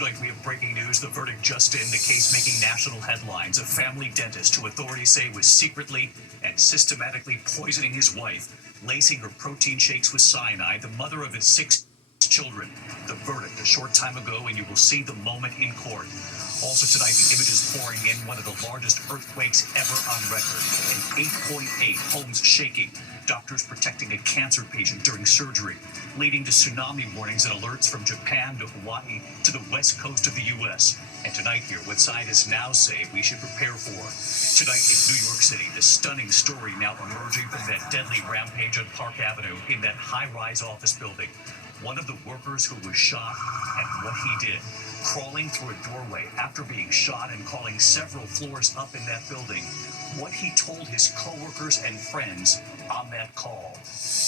Tonight we have breaking news. The verdict just in. The case making national headlines. A family dentist who authorities say was secretly and systematically poisoning his wife, lacing her protein shakes with cyanide, the mother of his 6 children. The verdict a short time ago, and you will see the moment in court. Also tonight, the images pouring in, one of the largest earthquakes ever on record. An 8.8, homes shaking. Doctors protecting a cancer patient during surgery, leading to tsunami warnings and alerts from Japan to Hawaii to the west coast of the U.S. And tonight here, what scientists now say we should prepare for. Tonight in New York City, the stunning story now emerging from that deadly rampage on Park Avenue in that high-rise office building. One of the workers who was shot and what he did, crawling through a doorway after being shot and crawling several floors up in that building, what he told his coworkers and friends on that call.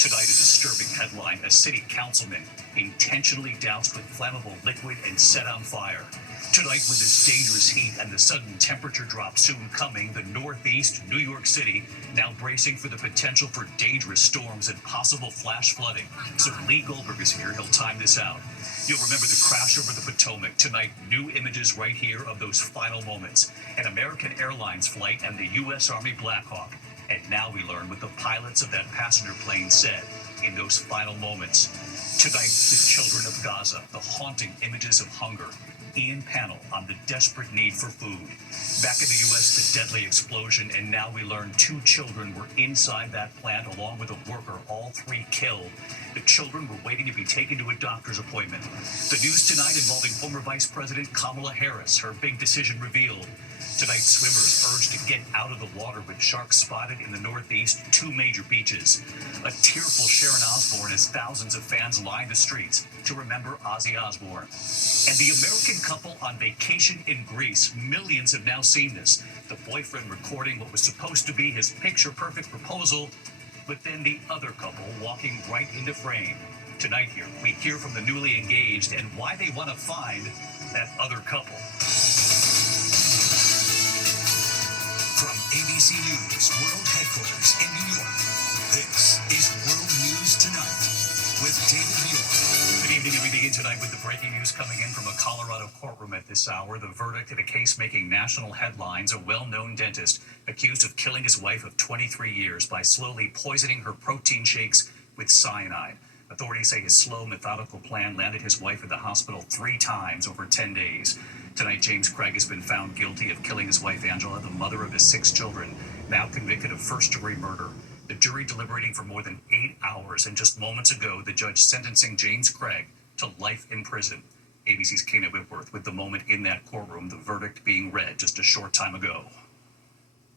Tonight, a disturbing headline: a city councilman intentionally doused with flammable liquid and set on fire. Tonight, with this dangerous heat and the sudden temperature drop soon coming, the northeast New York City now bracing for the potential for dangerous storms and possible flash flooding. So Lee Goldberg is here. He'll time this out. You'll remember the crash over the Potomac. Tonight, new images right here of those final moments. An American Airlines flight and the U.S. Army Black Hawk. And now we learn what the pilots of that passenger plane said in those final moments. Tonight, the children of Gaza, the haunting images of hunger. Ian Pannell on the desperate need for food. Back in the U.S., the deadly explosion, and now we learn 2 children were inside that plant along with a worker, all 3 killed. The children were waiting to be taken to a doctor's appointment. The news tonight involving former Vice President Kamala Harris, her big decision revealed. Tonight, swimmers urged to get out of the water with sharks spotted in the Northeast, 2 major beaches. A tearful Sharon Osbourne as thousands of fans line the streets to remember Ozzy Osbourne. And the American couple on vacation in Greece. Millions have now seen this. The boyfriend recording what was supposed to be his picture-perfect proposal, but then the other couple walking right into frame. Tonight here, we hear from the newly engaged and why they want to find that other couple. From ABC News World Headquarters in New York, this is World News Tonight with David Muir. Good evening, and we begin tonight with the breaking news coming in from a Colorado courtroom at this hour. The verdict in a case making national headlines: a well-known dentist accused of killing his wife of 23 years by slowly poisoning her protein shakes with cyanide. Authorities say his slow, methodical plan landed his wife in the hospital 3 times over 10 days. Tonight, James Craig has been found guilty of killing his wife, Angela, the mother of his 6 children, now convicted of first-degree murder. The jury deliberating for more than 8 hours, and just moments ago, the judge sentencing James Craig to life in prison. ABC's Kana Whitworth with the moment in that courtroom, the verdict being read just a short time ago.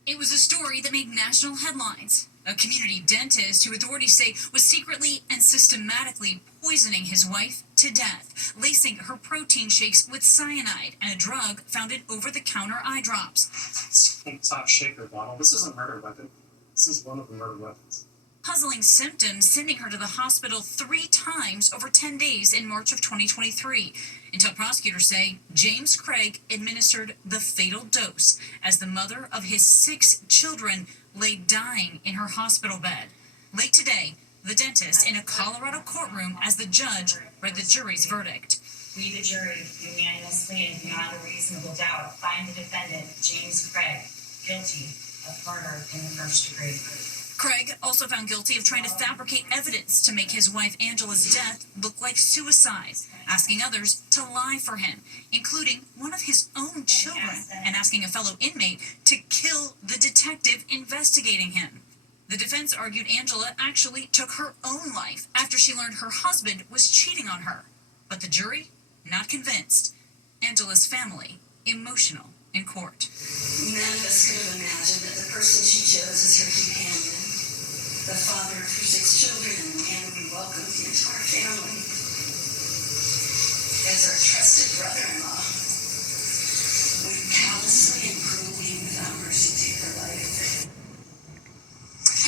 It was a story that made national headlines. A community dentist who authorities say was secretly and systematically poisoning his wife to death, lacing her protein shakes with cyanide and a drug found in over-the-counter eye drops. It's a top shaker bottle. This isn't a murder weapon. This is one of the murder weapons. Puzzling symptoms sending her to the hospital 3 times over 10 days in March of 2023, until prosecutors say James Craig administered the fatal dose as the mother of his 6 children lay dying in her hospital bed. Late today, the dentist in a Colorado courtroom as the judge read the jury's verdict. We, the jury, unanimously and beyond a reasonable doubt, find the defendant, James Craig, guilty of murder in the first degree. Craig also found guilty of trying to fabricate evidence to make his wife Angela's death look like suicide, asking others to lie for him, including one of his own children, and asking a fellow inmate to kill the detective investigating him. The defense argued Angela actually took her own life after she learned her husband was cheating on her. But the jury, not convinced. Angela's family, emotional in court. None of us could have imagined that the person she chose as her companion, the father of her 6 children, and we welcomed into our family as our trusted brother-in-law, would callously and cruelly, without mercy, take her life.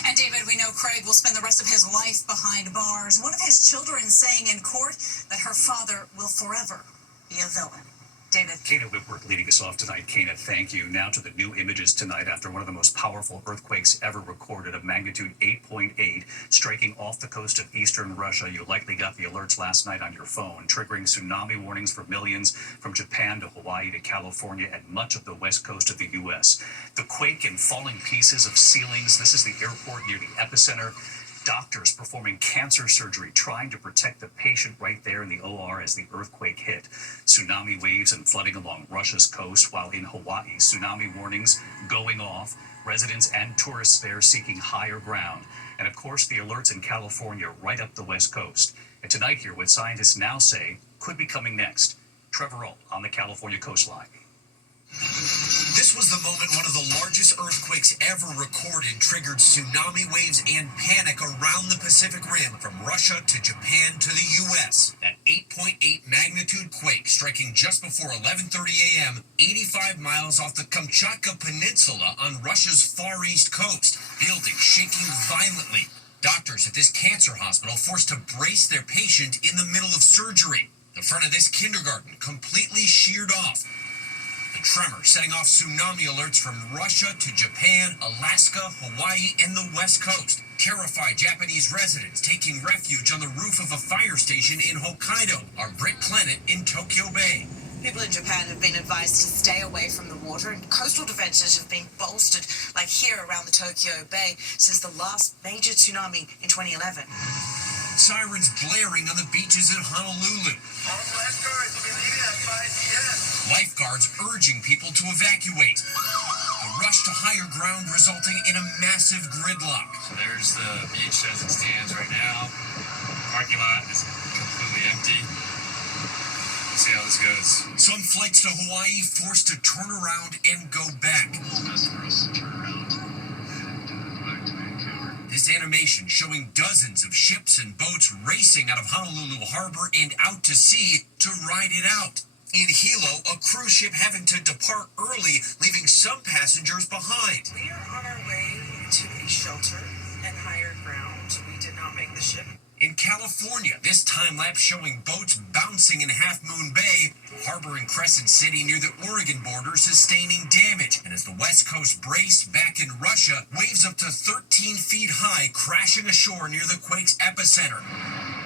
And David, we know Craig will spend the rest of his life behind bars. One of his children saying in court that her father will forever be a villain. David. Kana Whitworth leading us off tonight. Kana, thank you. Now to the new images tonight after one of the most powerful earthquakes ever recorded of magnitude 8.8 striking off the coast of eastern Russia. You likely got the alerts last night on your phone, triggering tsunami warnings for millions from Japan to Hawaii to California and much of the west coast of the U.S. The quake and falling pieces of ceilings. This is the airport near the epicenter. Doctors performing cancer surgery, trying to protect the patient right there in the OR as the earthquake hit. Tsunami waves and flooding along Russia's coast, while in Hawaii, tsunami warnings going off. Residents and tourists there seeking higher ground. And of course, the alerts in California right up the west coast. And tonight here, what scientists now say could be coming next. Trevor Ault on the California coastline. This was the moment one of the largest earthquakes ever recorded triggered tsunami waves and panic around the Pacific Rim, from Russia to Japan to the U.S. That 8.8 magnitude quake striking just before 11:30 a.m., 85 miles off the Kamchatka Peninsula on Russia's far east coast, buildings shaking violently. Doctors at this cancer hospital forced to brace their patient in the middle of surgery. The front of this kindergarten completely sheared off. The tremor setting off tsunami alerts from Russia to Japan, Alaska, Hawaii, and the West Coast. Terrified Japanese residents taking refuge on the roof of a fire station in Hokkaido, our Britt Clennet in Tokyo Bay. People in Japan have been advised to stay away from the water, and coastal defenses have been bolstered, like here around the Tokyo Bay, since the last major tsunami in 2011. Sirens blaring on the beaches in Honolulu. All lifeguards will be leaving at 5 p.m. Lifeguards urging people to evacuate. The rush to higher ground resulting in a massive gridlock. So there's the beach as it stands right now. Parking lot is completely empty. Let's see how this goes. Some flights to Hawaii forced to turn around and go back. It's best for us to turn around and go back to Vancouver. This animation showing dozens of ships and boats racing out of Honolulu Harbor and out to sea to ride it out. In Hilo, a cruise ship having to depart early, leaving some passengers behind. We are on our way to a shelter and higher ground. We did not make the ship. In California, this time-lapse showing boats bouncing in Half Moon Bay, harbor in Crescent City near the Oregon border sustaining damage. And as the West Coast braced back in Russia, waves up to 13 feet high crashing ashore near the quake's epicenter.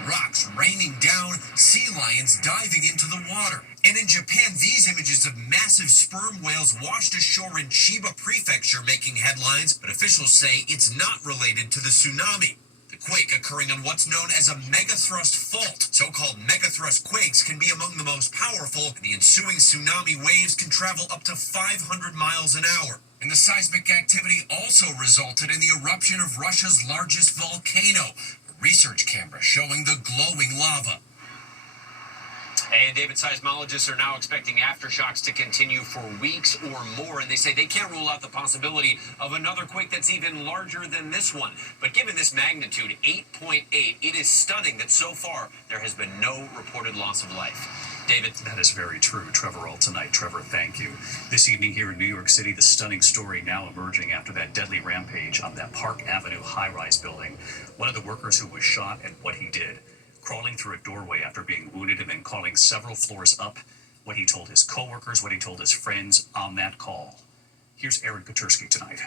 Rocks raining down, sea lions diving into the water. And in Japan, these images of massive sperm whales washed ashore in Chiba Prefecture making headlines, but officials say it's not related to the tsunami. The quake occurring on what's known as a megathrust fault. So-called megathrust quakes can be among the most powerful, and the ensuing tsunami waves can travel up to 500 miles an hour. And the seismic activity also resulted in the eruption of Russia's largest volcano, a research camera showing the glowing lava. And David, seismologists are now expecting aftershocks to continue for weeks or more, and they say they can't rule out the possibility of another quake that's even larger than this one. But given this magnitude, 8.8, it is stunning that so far there has been no reported loss of life. David? That is very true. Trevor Ault tonight. Trevor, thank you. This evening here in New York City, the stunning story now emerging after that deadly rampage on that Park Avenue high-rise building. One of the workers who was shot and what he did. Crawling through a doorway after being wounded and then calling several floors up. What he told his coworkers, what he told his friends on that call. Here's Aaron Katersky tonight.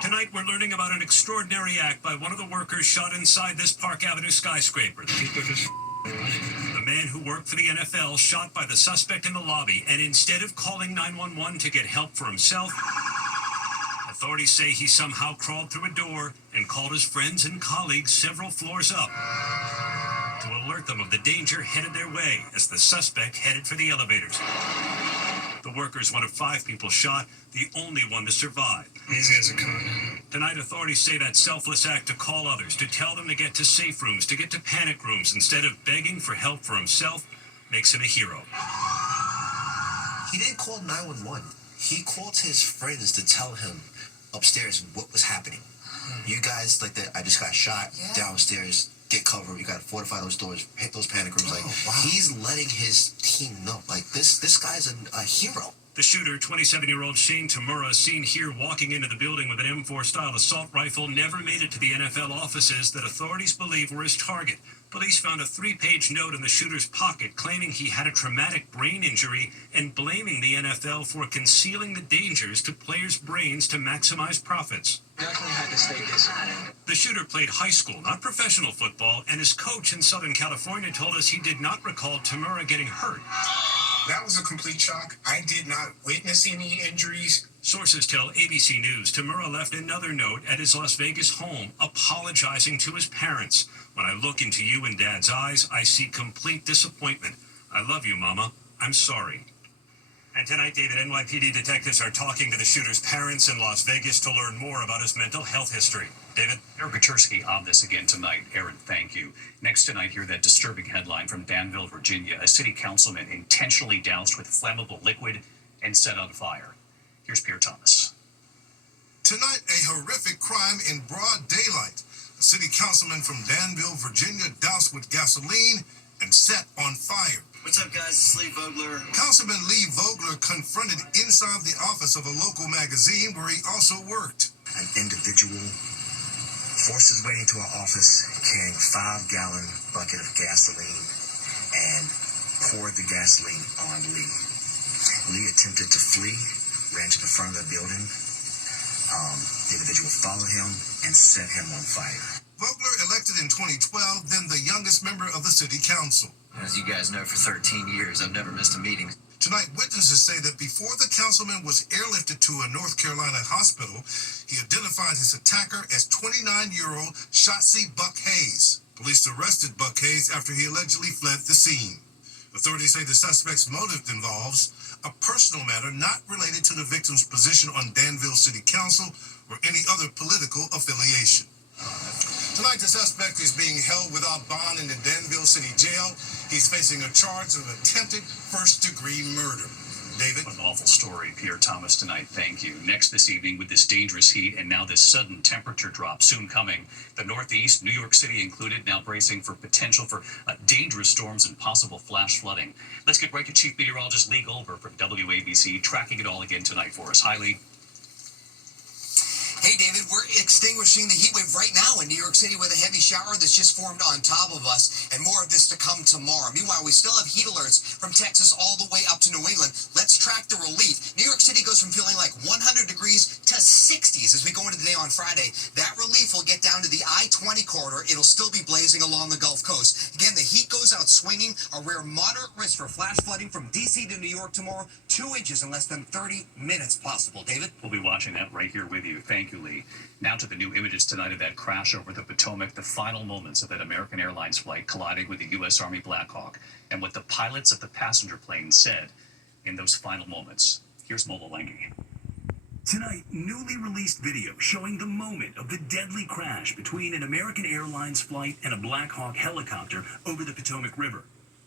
Tonight we're learning about an extraordinary act by one of the workers shot inside this Park Avenue skyscraper. People just The man who worked for the NFL shot by the suspect in the lobby, and instead of calling 911 to get help for himself, authorities say he somehow crawled through a door and called his friends and colleagues several floors up to alert them of the danger headed their way as the suspect headed for the elevators. The worker's one of 5 people shot, the only one to survive. These guys are coming. Tonight, authorities say that selfless act to call others, to tell them to get to safe rooms, to get to panic rooms, instead of begging for help for himself, makes him a hero. He didn't call 911. He called his friends to tell him upstairs what was happening. You guys, like that, I just got shot downstairs. Get cover. You got to fortify those doors, hit those panic rooms. He's letting his team know. Like this guy's a hero. The shooter, 27-year-old Shane Tamura, seen here walking into the building with an M4-style assault rifle, never made it to the NFL offices that authorities believe were his target. Police found a 3-page note in the shooter's pocket claiming he had a traumatic brain injury and blaming the NFL for concealing the dangers to players' brains to maximize profits. Definitely had to stay disciplined. The shooter played high school, not professional football, and his coach in Southern California told us he did not recall Tamura getting hurt. That was a complete shock. I did not witness any injuries. Sources tell ABC News Tamura left another note at his Las Vegas home apologizing to his parents. When I look into you and Dad's eyes, I see complete disappointment. I love you, Mama. I'm sorry. And tonight, David, NYPD detectives are talking to the shooter's parents in Las Vegas to learn more about his mental health history. David? Eric Gutersky on this again tonight. Aaron, thank you. Next tonight, hear that disturbing headline from Danville, Virginia. A city councilman intentionally doused with flammable liquid and set on fire. Here's Pierre Thomas. Tonight, a horrific crime in broad daylight. A city councilman from Danville, Virginia, doused with gasoline and set on fire. What's up, guys? It's Lee Vogler. Councilman Lee Vogler confronted inside the office of a local magazine where he also worked. An individual forced his way into our office carrying a 5-gallon bucket of gasoline and poured the gasoline on Lee. Lee attempted to flee, ran to the front of the building. The individual followed him and set him on fire. Vogler, elected in 2012, then the youngest member of the city council. As you guys know, for 13 years, I've never missed a meeting. Tonight, witnesses say that before the councilman was airlifted to a North Carolina hospital, he identified his attacker as 29-year-old Shotzi Buck Hayes. Police arrested Buck Hayes after he allegedly fled the scene. Authorities say the suspect's motive involves a personal matter not related to the victim's position on Danville City Council or any other political affiliation. Tonight, the suspect is being held without bond in the Danville City Jail. He's facing a charge of attempted first-degree murder. David? What an awful story, Pierre Thomas, tonight. Thank you. Next this evening, with this dangerous heat and now this sudden temperature drop soon coming, the Northeast, New York City included, now bracing for potential for dangerous storms and possible flash flooding. Let's get right to Chief Meteorologist Lee Goldberg from WABC, tracking it all again tonight for us. Hi, Lee. Hey, David, we're extinguishing the heat wave right now in New York City with a heavy shower that's just formed on top of us, and more of this to come tomorrow. Meanwhile, we still have heat alerts from Texas all the way up to New England. Let's track the relief. New York City goes from feeling like 100 degrees to 60s as we go into the day on Friday. That relief will get down to the I-20 corridor. It'll still be blazing along the Gulf Coast. Again, the heat goes out swinging. A rare moderate risk for flash flooding from D.C. to New York tomorrow. 2 inches in less than 30 minutes possible. David? We'll be watching that right here with you. Thank you, Lee. Now to the new images tonight of that crash over the Potomac, the final moments of that American Airlines flight colliding with the U.S. Army Black Hawk, and what the pilots of the passenger plane said in those final moments. Here's Mola Lengi. Tonight, newly released video showing the moment of the deadly crash between an American Airlines flight and a Black Hawk helicopter over the Potomac River.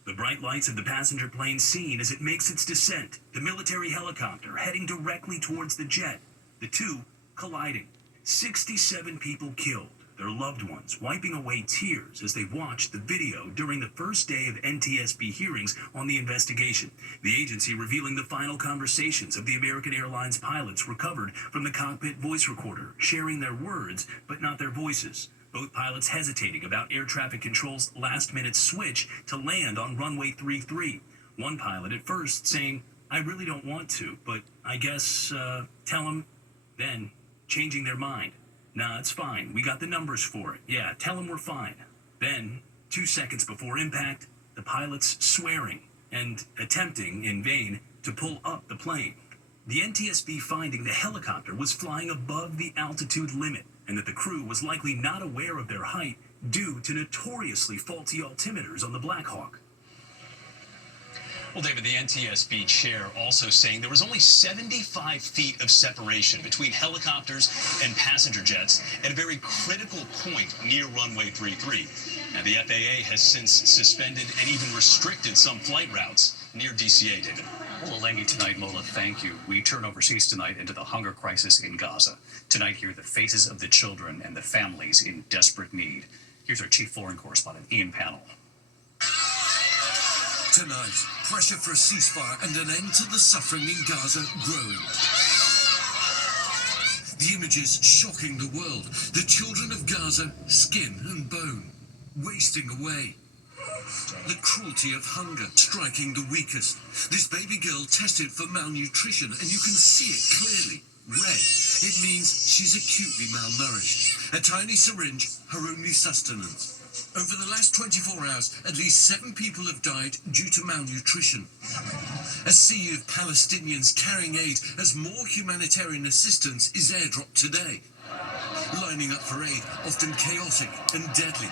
The bright lights of the passenger plane seen as it makes its descent, the military helicopter heading directly towards the jet, the two colliding. 67 people killed, their loved ones wiping away tears as they watched the video during the first day of NTSB hearings on the investigation. The agency revealing the final conversations of the American Airlines pilots recovered from the cockpit voice recorder, sharing their words but not their voices. Both pilots hesitating about air traffic control's last-minute switch to land on runway 33. One pilot at first saying, "I really don't want to, but I guess, tell him," then changing their mind. "Nah, it's fine. We got the numbers for it. Yeah, tell him we're fine." Then, 2 seconds before impact, the pilots swearing and attempting, in vain, to pull up the plane. The NTSB finding the helicopter was flying above the altitude limit and that the crew was likely not aware of their height due to notoriously faulty altimeters on the Black Hawk. Well, David, the NTSB chair also saying there was only 75 feet of separation between helicopters and passenger jets at a very critical point near runway 33. Now, the FAA has since suspended and even restricted some flight routes near DCA, David. Mola Lengi tonight. Mola, thank you. We turn overseas tonight into the hunger crisis in Gaza. Tonight, hear the faces of the children and the families in desperate need. Here's our chief foreign correspondent, Ian Pannell. Tonight, pressure for a ceasefire and an end to the suffering in Gaza growing. The images shocking the world. The children of Gaza, skin and bone, wasting away. The cruelty of hunger striking the weakest. This baby girl tested for malnutrition, and you can see it clearly. Red. It means she's acutely malnourished. A tiny syringe, her only sustenance. Over the last 24 hours, at least 7 people have died due to malnutrition. A sea of Palestinians carrying aid as more humanitarian assistance is airdropped today. Lining up for aid, often chaotic and deadly.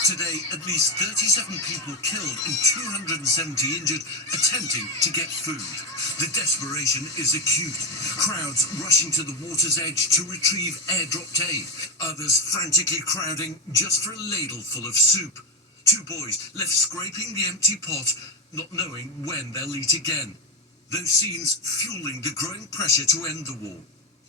Today, at least 37 people killed and 270 injured attempting to get food. The desperation is acute. Crowds rushing to the water's edge to retrieve airdropped aid. Others frantically crowding just for a ladle full of soup. 2 boys left scraping the empty pot, not knowing when they'll eat again. Those scenes fueling the growing pressure to end the war.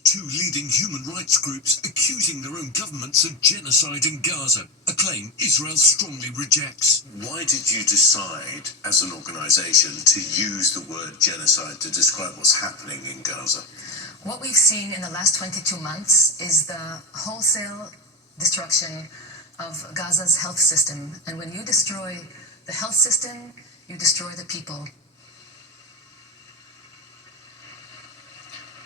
2 leading human rights groups accusing their own governments of genocide in Gaza, a claim Israel strongly rejects. Why did you decide, as an organisation, to use the word genocide to describe what's happening in Gaza? What we've seen in the last 22 months is the wholesale destruction of Gaza's health system. And when you destroy the health system, you destroy the people.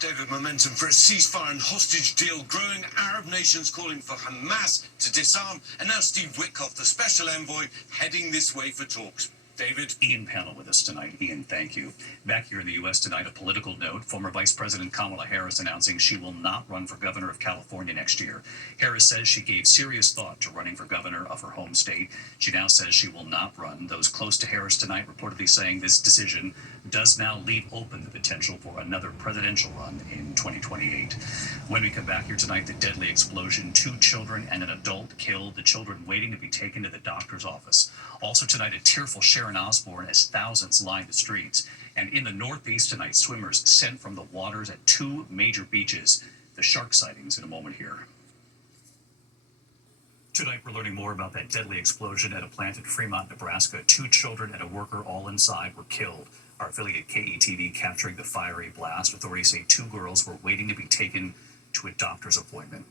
David, momentum for a ceasefire and hostage deal growing. Arab nations calling for Hamas to disarm. And now Steve Witkoff, the special envoy, heading this way for talks. David? Ian Panel with us tonight. Ian, thank you. Back here in the U.S. tonight, a political note. Former Vice President Kamala Harris announcing she will not run for governor of California next year. Harris says she gave serious thought to running for governor of her home state. She now says she will not run. Those close to Harris tonight reportedly saying this decision does now leave open the potential for another presidential run in 2028. When we come back here tonight, the deadly explosion, 2 children and an adult killed, the children waiting to be taken to the doctor's office. Also tonight, a tearful Sharon Osbourne as thousands line the streets. And in the Northeast tonight, swimmers sent from the waters at 2 major beaches. The shark sightings in a moment here. Tonight, we're learning more about that deadly explosion at a plant in Fremont, Nebraska. 2 children and a worker all inside were killed. Our affiliate KETV capturing the fiery blast. Authorities say 2 girls were waiting to be taken to a doctor's appointment.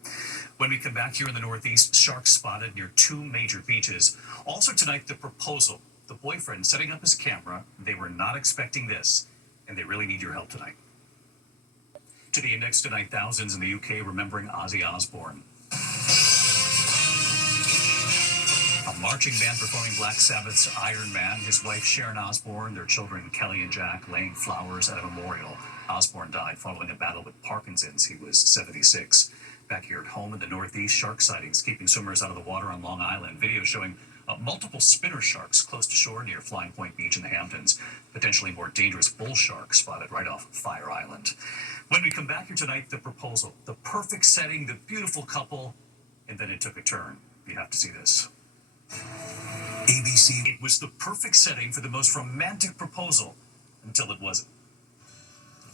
When we come back here in the Northeast, sharks spotted near 2 major beaches. Also tonight, the proposal. The boyfriend setting up his camera. They were not expecting this, and they really need your help tonight. To the index tonight, thousands in the UK remembering Ozzy Osbourne. A marching band performing Black Sabbath's Iron Man, his wife Sharon Osbourne, their children Kelly and Jack laying flowers at a memorial. Osbourne died following a battle with Parkinson's. He was 76. Back here at home in the Northeast, shark sightings keeping swimmers out of the water on Long Island. Video showing multiple spinner sharks close to shore near Flying Point Beach in the Hamptons. Potentially more dangerous bull shark spotted right off Fire Island. When we come back here tonight, the proposal. The perfect setting, the beautiful couple, and then it took a turn. You have to see this. ABC. It was the perfect setting for the most romantic proposal until it wasn't.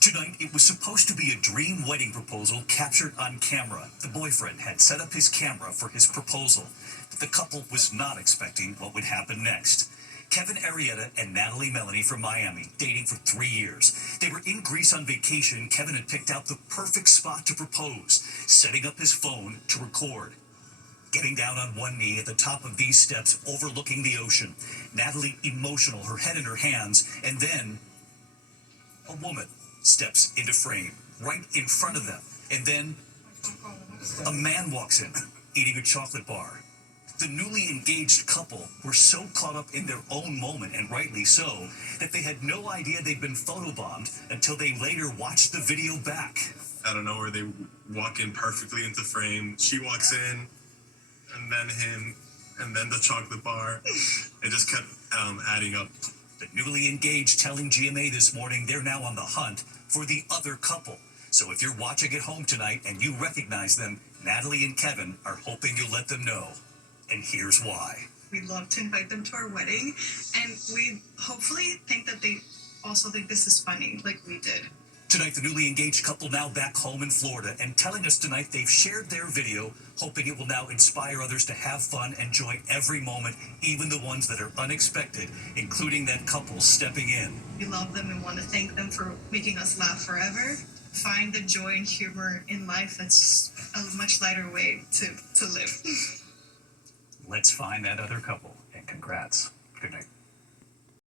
Tonight, it was supposed to be a dream wedding proposal captured on camera. The boyfriend had set up his camera for his proposal, but the couple was not expecting what would happen next. Kevin Arrieta and Natalie Melanie from Miami, dating for 3 years. They were in Greece on vacation. Kevin had picked out the perfect spot to propose, setting up his phone to record. Getting down on one knee at the top of these steps overlooking the ocean. Natalie emotional, her head in her hands, and then a woman steps into frame right in front of them. And then a man walks in, eating a chocolate bar. The newly engaged couple were so caught up in their own moment, and rightly so, that they had no idea they'd been photobombed until they later watched the video back. Out of nowhere, they walk in perfectly into frame. She walks in, and then him, and then the chocolate bar. It just kept adding up. The newly engaged telling GMA this morning they're now on the hunt for the other couple. So if you're watching at home tonight and you recognize them, Natalie and Kevin are hoping you'll let them know. And here's why. We'd love to invite them to our wedding, and we hopefully think that they also think this is funny, like we did. Tonight, the newly engaged couple now back home in Florida and telling us tonight they've shared their video, hoping it will now inspire others to have fun, enjoy every moment, even the ones that are unexpected, including that couple stepping in. We love them and want to thank them for making us laugh forever. Find the joy and humor in life. That's a much lighter way to live. Let's find that other couple, and congrats. Good night.